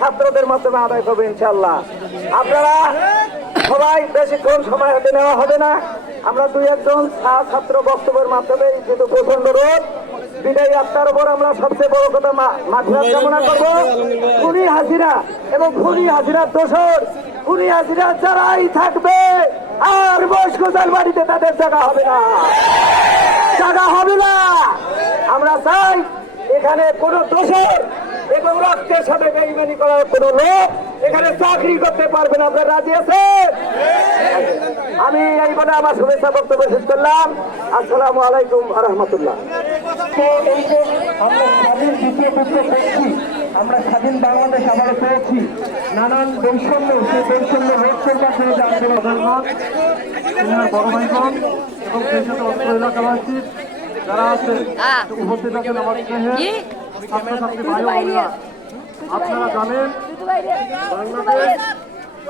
ছাত্রদের মাধ্যমে আদায় করবে ইনশাল্লাহ আপনারা সবাই বেশিক্ষণ সময় হাতে নেওয়া হবে না। আমরা দুই একজন ছাত্র বক্তব্যের মাধ্যমে কিন্তু প্রচণ্ড রোধ আমরা সবচেয়ে বড় কথা হাজিরা এবং দোষর হাজিরা থাকবে, আর বাড়িতে তাদের হবে না। হবে না। আমরা চাই এখানে কোনো দোষর এবং রক্তের সাথে বেইমানি করার কোনো লোক এখানে চাকরি করতে পারবেন আপনার রাজি আছে? আমি এই বলে আমার শুভেচ্ছা বক্তব্য শেষ করলাম। আসসালামু আলাইকুম যে আমরা স্বাধীন বাংলাদেশ আবারও পেয়েছি। নানান বৈষম্য সেই বৈষম্য রোধ করবার জন্য যে বড় ভাইগণ এবং সেই সাথে অত্র এলাকাবাসী যারা আছেন উপস্থিত আছেন আমার স্নেহে। ছাত্রছাত্রী ভাই ও বোনেরা। আপনারা জানেন বাংলাদেশ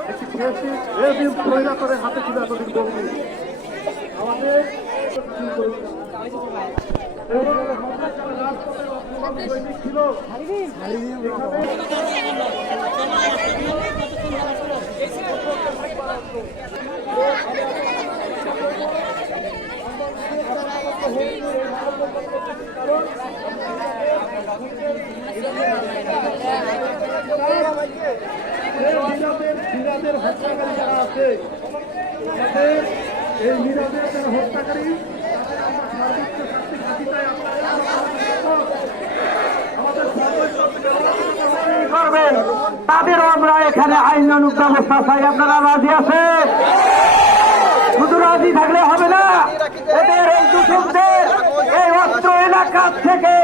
একটি তৈরি করে হাতে এতদিন বন্দী আমাদের ছিল মিরাদের হত্যাকারী যারা আছে, তাদের এই যারা হত্যাকারী, তাদের আমরা এখানে আইনানুক ব্যবস্থা চাই আপনারা রাজি আছে শুধু রাজি থাকলে হবে না, এদের এই দূষকদের এই অস্ত্র এলাকা থেকে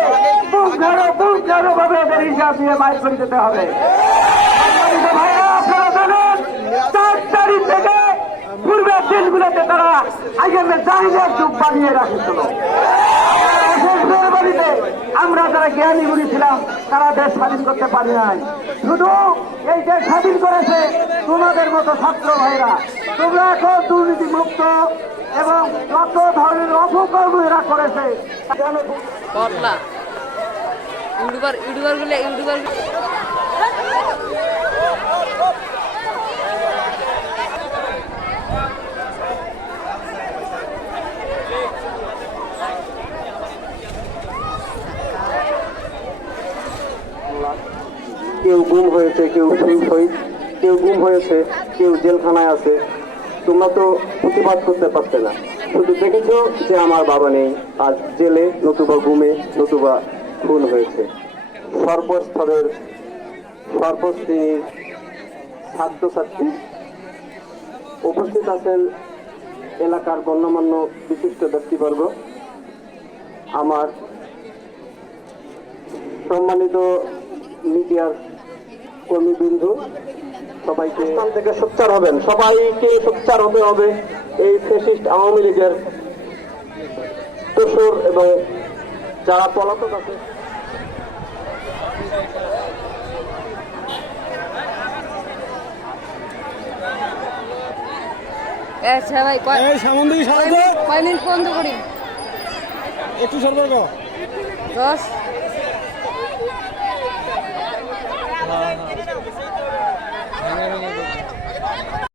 পুঙ্খানো পুঙ্খানো ভাবে এদের হিসাব দিয়ে বাইর করে দিতে হবে সম্মানিত ভাইরা আপনারা জানেন চার তারিখ থেকে পূর্বের দিনগুলোতে আইএমএ জাহিদের যুগ বানিয়ে রাখেছিল। আমরা যারা জ্ঞানী গুণী ছিলাম, তারা দেশ স্বাধীন করতে পারি নাই। শুধু এই দেশ স্বাধীন করেছে তোমাদের মতো ছাত্র ভাইরা। তোমরা এখন দুর্নীতি মুক্ত এবং যত ধরনের অপকর্ম এরা করেছে ইউটিউবার ইউটিউবারগুলো ইউটিউবার কেউ গুম হয়েছে, কেউ শহীদ, কেউ গুম হয়েছে, কেউ জেলখানায় আছে। তোমরা তো প্রতিবাদ করতে পারতে না। শুধু দেখেছ যে আমার বাবা নেই, আজ জেলে, নতুবা গুমে নতুবা খুন হয়েছে। সর্বস্তরের সর্বশ্রেণীর ছাত্রছাত্রী উপস্থিত আছেন এলাকার গণ্যমান্য বিশিষ্ট ব্যক্তিবর্গ। আমার সম্মানিত মিডিয়ার কর্মীবৃন্দ সবাইকে স্থান থেকে সোচ্চার হবেন। সবাইকে সোচ্চার হতে হবে এই ফেসিস্ট আওয়ামী লীগের দোসর এবং যারা পলাতক আছে। আচ্ছা ভাই কয় মিনিট বন্ধ করি? একটু সরবরাহ দশ। হ্যাঁ